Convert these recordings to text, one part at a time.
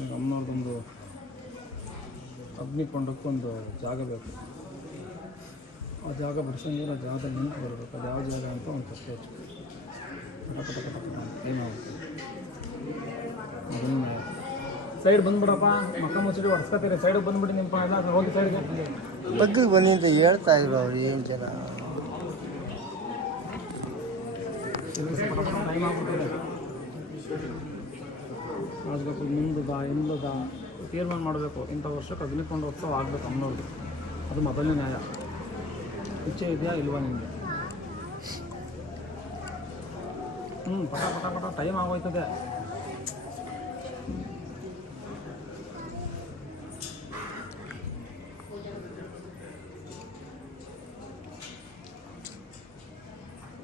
ಈಗ ಅಮ್ಮನವ್ರದ್ದೊಂದು ಅಗ್ನಿಕೊಂಡಕ್ಕೊಂದು ಜಾಗ ಬೇಕು. ಆ ಜಾಗ ಬರ್ಸಂಗೆ ಆ ಜಾಗ ನಿಂತು ಬರಬೇಕು. ಅದು ಯಾವ ಜಾಗ ಅಂತ ಒಂದು ಪಟ ಆಗುತ್ತೆ ಸೈಡ್ ಬಂದ್ಬಿಡಪ್ಪ. ಮಕ್ಕ ಮುಚ್ಚಿಡಿ ಹೊಡ್ಸ್ಕೊತೀರಿ. ಸೈಡಿಗೆ ಬಂದ್ಬಿಡಿ ನಿಮ್ಮ ಎಲ್ಲ ಹೋಗಿ ಸೈಡ್ಗೆ ಬಗ್ಗೆ ಬಂದಿದ್ದು ಹೇಳ್ತಾ ಇದ್ರು ಅವ್ರು ಏನು ಜನ. ಟೈಮ್ ಆಗ್ಬಿಟ್ಟಿದೆ. ಆಗಬೇಕು ಮುಂದದ ಹಿಂದದ ತೀರ್ಮಾನ ಮಾಡಬೇಕು. ಇಂಥ ವರ್ಷಕ್ಕೆ ಉತ್ಸವ ಆಗಬೇಕು ಅನ್ನೋದು. ಅದು ಮೊದಲನೇ ನ್ಯಾಯ. ಇಚ್ಛೆ ಇದೆಯಾ ಇಲ್ವ ನಿಮಗೆ ಹ್ಞೂ ಪಟ ಪಟ ಪಟ ಟೈಮ್ ಆಗೋಯ್ತದೆ.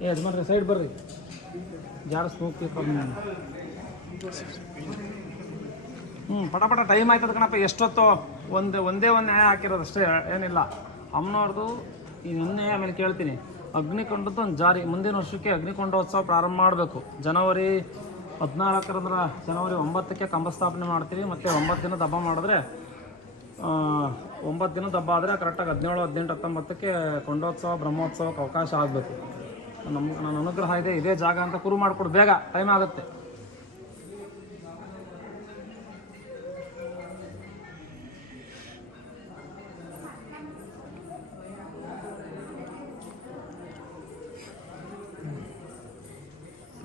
ಏ, ಯಜಮಾನ್ರಿ ಸೈಡ್ ಬರ್ರಿ. ಜಾರ ಸ್ಮೋಕ್ ಪೇಪರ್ ಹ್ಞೂ ಪಟ ಪಟ ಟೈಮ್ ಆಯ್ತದ ಕಣಪ್ಪ, ಎಷ್ಟೊತ್ತು? ಒಂದು, ಒಂದೇ ಒಂದು ನ್ಯಾಯ ಹಾಕಿರೋದು ಅಷ್ಟೇ, ಏನಿಲ್ಲ. ಅಮ್ಮನವ್ರದ್ದು ಈ ನಿನ್ನೆ ಆಮೇಲೆ ಕೇಳ್ತೀನಿ. ಅಗ್ನಿಕೊಂಡದ್ದು ಒಂದು ಜಾರಿ, ಮುಂದಿನ ವರ್ಷಕ್ಕೆ ಅಗ್ನಿಕೊಂಡೋತ್ಸವ ಪ್ರಾರಂಭ ಮಾಡಬೇಕು. ಜನವರಿ ಹದಿನಾಲ್ಕರಂದ್ರೆ ಜನವರಿ ಒಂಬತ್ತಕ್ಕೆ ಕಂಬಸ್ಥಾಪನೆ ಮಾಡ್ತೀವಿ, ಮತ್ತು ಒಂಬತ್ತು ದಿನದ ದಬ್ಬ ಮಾಡಿದ್ರೆ ಒಂಬತ್ತು ದಿನದ ದಬ್ಬ ಆದರೆ ಕರೆಕ್ಟಾಗಿ ಹದಿನೇಳು, ಹದಿನೆಂಟು, ಹತ್ತೊಂಬತ್ತಕ್ಕೆ ಕೊಂಡೋತ್ಸವ, ಬ್ರಹ್ಮೋತ್ಸವಕ್ಕೆ ಅವಕಾಶ ಆಗಬೇಕು. ನಮ್ಮ ನನ್ನ ಅನುಗ್ರಹ ಇದೆ, ಇದೇ ಜಾಗ ಅಂತ ಕುರು ಮಾಡಿಕೊಡು, ಬೇಗ ಟೈಮ್ ಆಗುತ್ತೆ.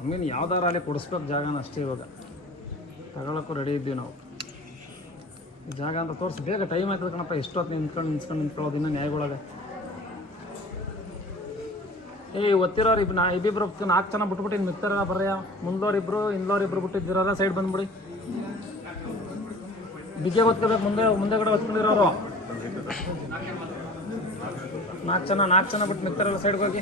ನಮಗೇನು ಯಾವ್ದಾರ ಅಲ್ಲಿ ಕೊಡಿಸ್ಬೇಕು ಜಾಗನ ಅಷ್ಟೇ ಇವಾಗ. ತಗೊಳಕ್ಕೂ ರೆಡಿ ಇದ್ದೀವಿ ನಾವು. ಜಾಗ ಅಂತ ತೋರಿಸಿ, ಬೇಗ ಟೈಮ್ ಆಯ್ತದ ಕಣಪ್ಪ ಎಷ್ಟೊತ್ತು ನಿಂತ್ಕೊಂಡು ನಿಂತ್ಕೊಂಡು, ನಿಂತ್ಕೊಳ್ಳೋದು ಇನ್ನೂ ನ್ಯಾಯಗಳಾಗ. ಏ, ಒತ್ತಿರೋರು ಇಬ್ಬ ನಾ ಇಬ್ಬಿಬ್ರು ನಾಲ್ಕು ಜನ ಬಿಟ್ಬಿಟ್ಟು ಇನ್ನು ಮಿಕ್ತಾರ ಬರ್ರಯ್ಯ ಮುಂದೋರಿಬ್ರು ಹಿಂದೋರಿಬ್ರು ಬಿಟ್ಟಿದ್ದೀರ ಸೈಡ್ ಬಂದ್ಬಿಡಿ. ಬಿಗ್ಗೆ ಒತ್ಕೋಬೇಕು, ಮುಂದೆ ಮುಂದೆ ಕಡೆ ಒತ್ಕೊಂಡಿರೋರು. ನಾಲ್ಕು ಜನ ನಾಲ್ಕು ಜನ ಬಿಟ್ಟು ಮಿಕ್ತಾರಲ್ಲ ಸೈಡ್ಗೆ ಹೋಗಿ.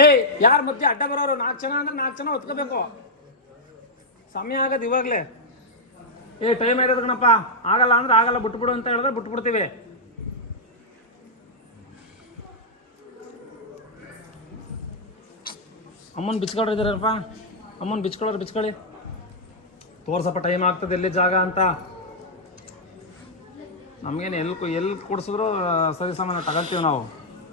ಏಯ್, ಯಾರ ಮಧ್ಯೆ ಅಡ್ಡ ಬರೋರು? ನಾಲ್ಕು ಜನ ಅಂದ್ರೆ ನಾಲ್ಕು ಜನ ಒತ್ಕೋಬೇಕು ಸಮಯ ಆಗದು ಇವಾಗಲೇ. ಏ ಟೈಮ್ ಆಯ್ತದ ಕಣಪ್ಪ. ಆಗಲ್ಲ ಅಂದ್ರೆ ಆಗಲ್ಲ. ಬಿಟ್ಬಿಡು ಅಂತ ಹೇಳಿದ್ರೆ ಬಿಟ್ಬಿಡ್ತೀವಿ. ಅಮ್ಮನ ಬಿಚ್ಕೊಳ್ರಿ ಇದಾರಪ್ಪ. ಅಮ್ಮನ ಬಿಚ್ಕೊಳ್ಳೋರು ಬಿಚ್ಕೊಳ್ಳಿ. ತೋರ್ಸಪ್ಪ ಟೈಮ್ ಆಗ್ತದೆ ಎಲ್ಲಿ ಜಾಗ ಅಂತ. ನಮಗೇನು ಎಲ್ಲಿ ಎಲ್ಲಿ ಕೊಡಿಸಿದ್ರು ಸರಿ ಸಮಾನ ತಗೊಳ್ತೀವಿ ನಾವು.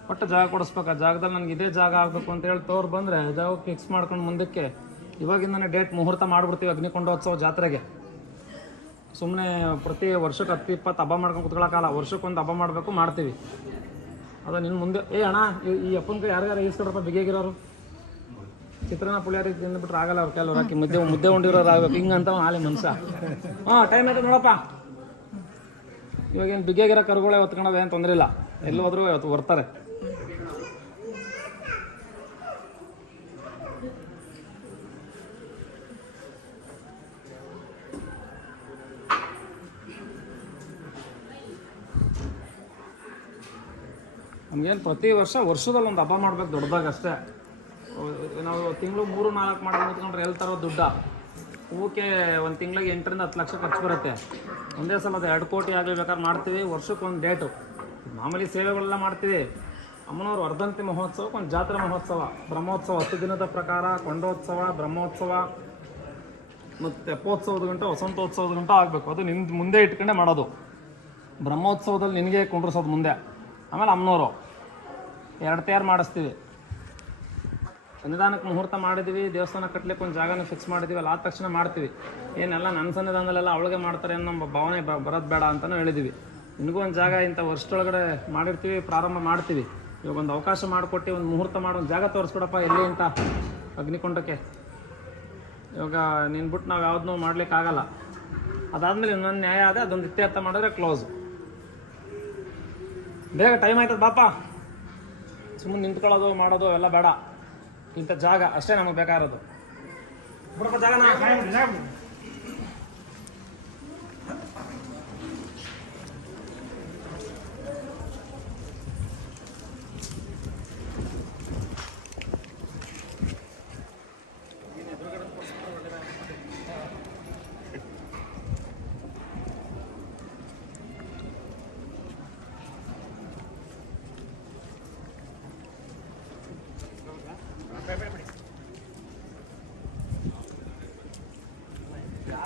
ಒಟ್ಟು ಜಾಗ ಕೊಡಿಸ್ಬೇಕು. ಆ ಜಾಗದಲ್ಲಿ ನನಗೆ ಇದೇ ಜಾಗ ಆಗಬೇಕು ಅಂತ ಹೇಳಿ ತೋರ್ ಬಂದರೆ ಜಾಗ ಫಿಕ್ಸ್ ಮಾಡ್ಕೊಂಡು ಮುಂದಕ್ಕೆ ಇವಾಗಿಂದನೇ ಡೇಟ್ ಮುಹೂರ್ತ ಮಾಡಿಬಿಡ್ತೀವಿ ಅಗ್ನಿಕೊಂಡೋತ್ಸವ ಜಾತ್ರೆಗೆ. ಸುಮ್ಮನೆ ಪ್ರತಿ ವರ್ಷಕ್ಕೆ ಹತ್ತು, ಇಪ್ಪತ್ತು ಹಬ್ಬ ಮಾಡ್ಕೊಂಡು ಕುತ್ಕೊಳ್ಳೋಕ್ಕಲ್ಲ ವರ್ಷಕ್ಕೊಂದು ಹಬ್ಬ ಮಾಡಬೇಕು, ಮಾಡ್ತೀವಿ. ಅದು ನಿನ್ನ ಮುಂದೆ ಏ ಅಣ್ಣ, ಈ- ಅಪ್ಪನ ಕೈ ಯಾರ್ಯಾರು ಈಸ್ಕೊಡಪ್ಪ ಬಿಗಿಯಾಗಿರೋರು? ಚಿತ್ರಾನ್ನ ಪುಳಿಯಾರಿ ತಿಂದ್ಬಿಟ್ರೆ ಆಗಲ್ಲ ಅವ್ರು ಕೆಲವ್ರು. ಹಾಕಿ ಮುದ್ದೆ ಮುದ್ದೆ ಉಂಡಿರೋರು ಆಗ್ಬೇಕು. ಹಿಂಗಂತ ಹಾಲಿ ಮನುಷ್ಯ ಹಾಂ ಟೈಮ್ ಆಯ್ತು ನೋಡಪ್ಪ. ಇವಾಗೇನು ಬಿಗಿಯಾಗಿರೋ ಕರುಗಳೇ ಹೊತ್ಕೊಳ್ಳೋದು ಏನು ತೊಂದರೆ ಇಲ್ಲ. ಎಲ್ಲಿ ಹೋದ್ರೂ ಇವತ್ತು ಬರ್ತಾರೆ. ನಮಗೇನು ಪ್ರತಿ ವರ್ಷ ವರ್ಷದಲ್ಲಿ ಒಂದು ಹಬ್ಬ ಮಾಡ್ಬೇಕು ದೊಡ್ಡದಾಗ ಅಷ್ಟೇ. ನಾವು ತಿಂಗಳು ಮೂರು, ನಾಲ್ಕು ಮಾಡಿ ನಿಂತ್ಕೊಂಡ್ರೆ ಎಲ್ಲಿ ತರೋ ದುಡ್ಡ. ಹೂವಕ್ಕೆ ಒಂದು ತಿಂಗಳಿಗೆ ಎಂಟರಿಂದ ಹತ್ತು ಲಕ್ಷ ಖರ್ಚು ಬರುತ್ತೆ. ಒಂದೇ ಸಲ ಅದು ಎರಡು ಕೋಟಿ ಆಗಲಿ ಬೇಕಾದ್ರೆ ಮಾಡ್ತೀವಿ, ವರ್ಷಕ್ಕೆ ಒಂದು ಡೇಟು. ಮಾಮೂಲಿ ಸೇವೆಗಳೆಲ್ಲ ಮಾಡ್ತೀವಿ. ಅಮ್ಮನವ್ರ ವರ್ಧಂತಿ ಮಹೋತ್ಸವಕ್ಕೆ ಒಂದು ಜಾತ್ರಾ ಮಹೋತ್ಸವ. ಬ್ರಹ್ಮೋತ್ಸವ ಹತ್ತು ದಿನದ ಪ್ರಕಾರ, ಕೊಂಡೋತ್ಸವ, ಬ್ರಹ್ಮೋತ್ಸವ, ಮತ್ತು ತೆಪ್ಪೋತ್ಸವದ ಗಂಟೆ, ವಸಂತೋತ್ಸವದ ಗಂಟೆ ಆಗಬೇಕು. ಅದು ನಿಂದು ಮುಂದೆ ಇಟ್ಕೊಂಡೆ ಮಾಡೋದು. ಬ್ರಹ್ಮೋತ್ಸವದಲ್ಲಿ ನಿನಗೆ ಕುಂಡ್ರಿಸೋದು ಮುಂದೆ. ಆಮೇಲೆ ಅಮ್ಮನೋರು ಎರಡು ತಯಾರು ಮಾಡಿಸ್ತೀವಿ. ಸನ್ನಿಧಾನಕ್ಕೆ ಮುಹೂರ್ತ ಮಾಡಿದ್ವಿ, ದೇವಸ್ಥಾನ ಕಟ್ಲಿಕ್ಕೆ ಒಂದು ಜಾಗನ ಫಿಕ್ಸ್ ಮಾಡಿದ್ವಿ, ಅಲ್ಲಿ ಆದ ತಕ್ಷಣ ಮಾಡ್ತೀವಿ. ಏನೆಲ್ಲ ನನ್ನ ಸನ್ನಿಧಾನದಲ್ಲೆಲ್ಲ ಅವಳಿಗೆ ಮಾಡ್ತಾರೆ ಅನ್ನೋ ನಮ್ಮ ಭಾವನೆ ಬರೋದು ಬೇಡ ಅಂತಲೂ ಹೇಳಿದ್ವಿ. ನಿನಗೂ ಒಂದು ಜಾಗ ಇಂಥ ವರ್ಷದೊಳಗಡೆ ಮಾಡಿರ್ತೀವಿ, ಪ್ರಾರಂಭ ಮಾಡ್ತೀವಿ. ಇವಾಗ ಒಂದು ಅವಕಾಶ ಮಾಡಿಕೊಟ್ಟು ಒಂದು ಮುಹೂರ್ತ ಮಾಡೋ ಜಾಗ ತೋರಿಸ್ಬಿಡಪ್ಪ, ಎಲ್ಲಿ ಅಂತ ಅಗ್ನಿಕೊಂಡಕ್ಕೆ? ಇವಾಗ ನೀನು ಬಿಟ್ಟು ನಾವು ಯಾವ್ದನ್ನೂ ಮಾಡಲಿಕ್ಕಾಗಲ್ಲ. ಅದಾದಮೇಲೆ ಇನ್ನೊಂದು ನ್ಯಾಯ ಆದರೆ ಅದೊಂದು ಇತ್ಯರ್ಥ ಮಾಡಿದ್ರೆ ಕ್ಲೋಸು ಬೇಗ ಟೈಮ್ ಆಯ್ತದ ಬಾಪ. ಸುಮ್ಮನೆ ನಿಂತ್ಕೊಳ್ಳೋದು, ಮಾಡೋದು ಎಲ್ಲ ಬೇಡ. ಇಂಥ ಜಾಗ ಅಷ್ಟೇ ನಮಗೆ ಬೇಕಾಗಿರೋದು. ಬಿಡಪ್ಪ ಜಾಗನ.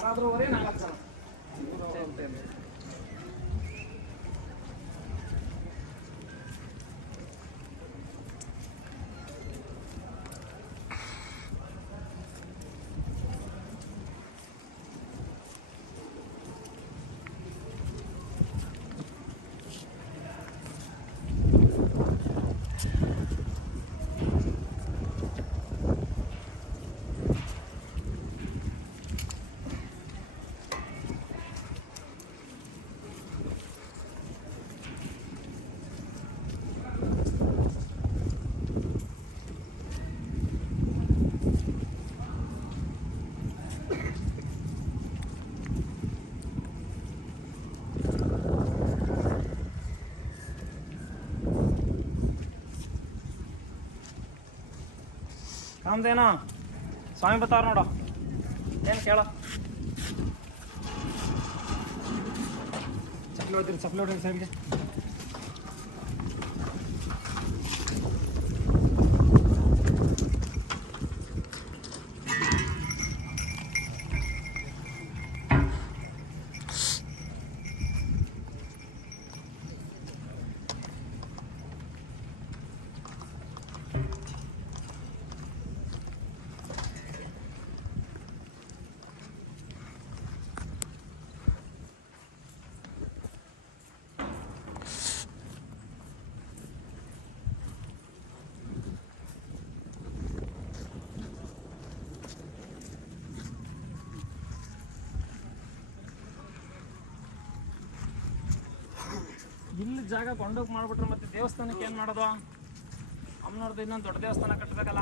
ಆದ್ರೂವರೆ ನಾಲ್ಕು ಜನ ನಮ್ದೇನೋ? ಸ್ವಾಮಿ ಬರ್ತಾರ ನೋಡು. ಏನು ಕೇಳ? ಚಪ್ಪಲಿ ಹೊಡ್ತೀರಿ ಚಪ್ಪಲಿ ಹೊಡ್ರಿ ಸೈಡ್ಗೆ ಇಲ್ಲಿ ಜಾಗ ಕೊಂಡೋಗಿ ಮಾಡ್ಬಿಟ್ರೆ ಮತ್ತೆ ದೇವಸ್ಥಾನಕ್ಕೆ ಏನು ಮಾಡೋದು? ಅಮ್ಮನವ್ರದ್ದು ಇನ್ನೊಂದು ದೊಡ್ಡ ದೇವಸ್ಥಾನ ಕಟ್ಟಬೇಕಲ್ಲ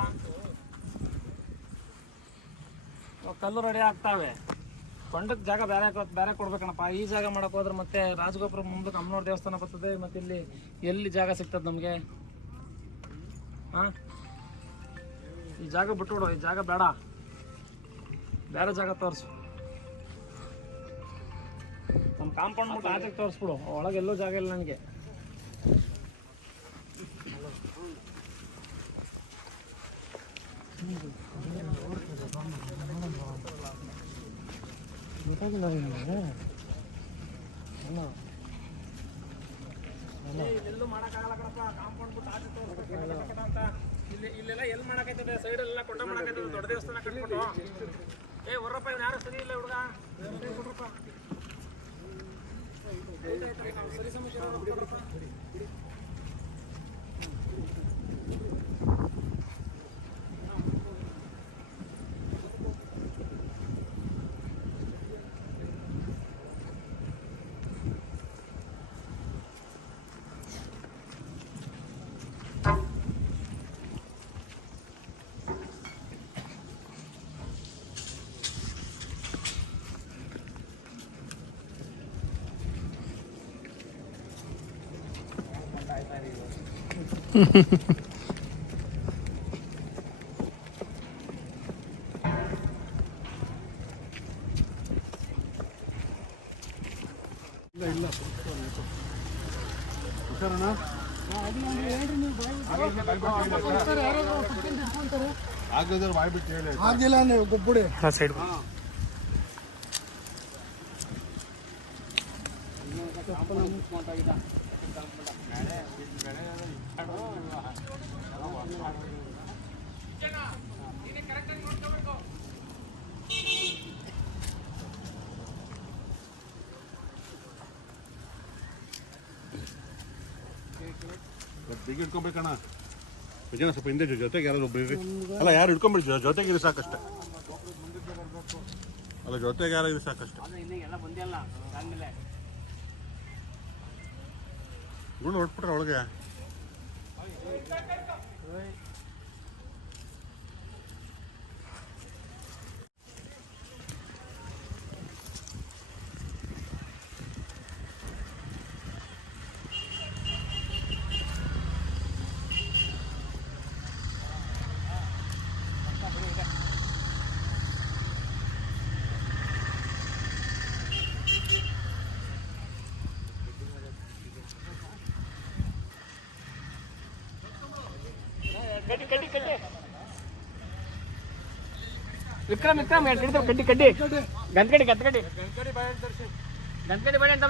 ಕಲ್ಲು ರೆಡಿ ಆಗ್ತಾವೆ. ಕೊಂಡಕ್ಕೆ ಜಾಗ ಬೇರೆ ಬೇರೆ ಕೊಡ್ಬೇಕಣಪ್ಪ. ಈ ಜಾಗ ಮಾಡಕ್ ಹೋದ್ರೆ ಮತ್ತೆ ರಾಜಗೋಪುರ ಮುಂದಕ್ಕೆ ಅಮ್ಮನವ್ರ ದೇವಸ್ಥಾನ ಬರ್ತದೆ ಮತ್ತೆ ಇಲ್ಲಿ ಎಲ್ಲಿ ಜಾಗ ಸಿಗ್ತದೆ ನಮಗೆ? ಹಾಂ ಈ ಜಾಗ ಬಿಟ್ಬಿಡು ಈ ಜಾಗ ಬೇಡ. ಬೇರೆ ಜಾಗ ತೋರಿಸು. ನಮ್ಮ ಕಾಂಪೌಂಡ್ ಆಚೆಗೆ ತೋರಿಸ್ಬಿಡು. ಒಳಗೆ ಎಲ್ಲೂ ಜಾಗ ಇಲ್ಲ ನನಗೆ. ಗೊತ್ತಾಗಿಲ್ಲ ನಿಮಗೆ ಇಲ್ಲೆಲ್ಲೂ ಮಾಡೋಕ್ಕಾಗಲ್ಲ ಕಣಪ್ಪ ಕಾಂಪೌಂಡ್ ಬಿಟ್ಟು ಆಚೆ ತೋರಿಸ್ಬೇಕು ಅಂತ ಇಲ್ಲಿ ಇಲ್ಲೆಲ್ಲ ಎಲ್ಲಿ ಮಾಡಕೈತದೆ ಸೈಡೆಲ್ಲ ಕೊಂಡ ಮಾಡಕೈತದೆ ದೊಡ್ಡ ದೇವಸ್ಥಾನ ಕಟ್ಬಿಟ್ಟು ಏ ಹೊರಪ್ಪ ಇವ್ನು ಯಾರು ಸರಿ ಇಲ್ಲ ಹುಡುಗ ಕೊಡ್ರಪ್ಪ ಸರಿ ಸಮಿತಿ ಕೊಡ್ರಪ್ಪ ಆಗಿದ್ರೆ ಬಾಯ್ ಬಿಟ್ಟು ಹೇಳಿ ಆಗಿಲ್ಲ ನೀವು ಗುಬ್ಬುಡಿ ಸೈಡ್ ಬಿಗಿ ಇಟ್ಕೊಬೇಕಣ್ಣ ವಿಜಯನ ಸ್ವಲ್ಪ ಹಿಂದೆ ಜೊತೆಗೆ ಯಾರಾದ್ರು ಒಬ್ರು ಇರ್ರಿ. ಅಲ್ಲ ಯಾರು ಇಟ್ಕೊಂಬಿಡಿ ಜೊ- ಜೊತೆಗೆ ಇರಿ ಸಾಕಷ್ಟೆ. ಅಲ್ಲ ಜೊತೆಗೆ ಯಾರು ಇರಿ ಸಾಕಷ್ಟೆ. ಎಲ್ಲ ಬಂದಿಲ್ಲ ಆದ್ಮೇಲೆ ಗುಂಡು ಹೊಟ್ಬಿಟ್ರೆ ಒಳಗೆ విక్రమ్ విక్రమ్ కడతావు కట్టి కట్టి. గంతకడి గంతకడి గంతకడి బయట ఎంత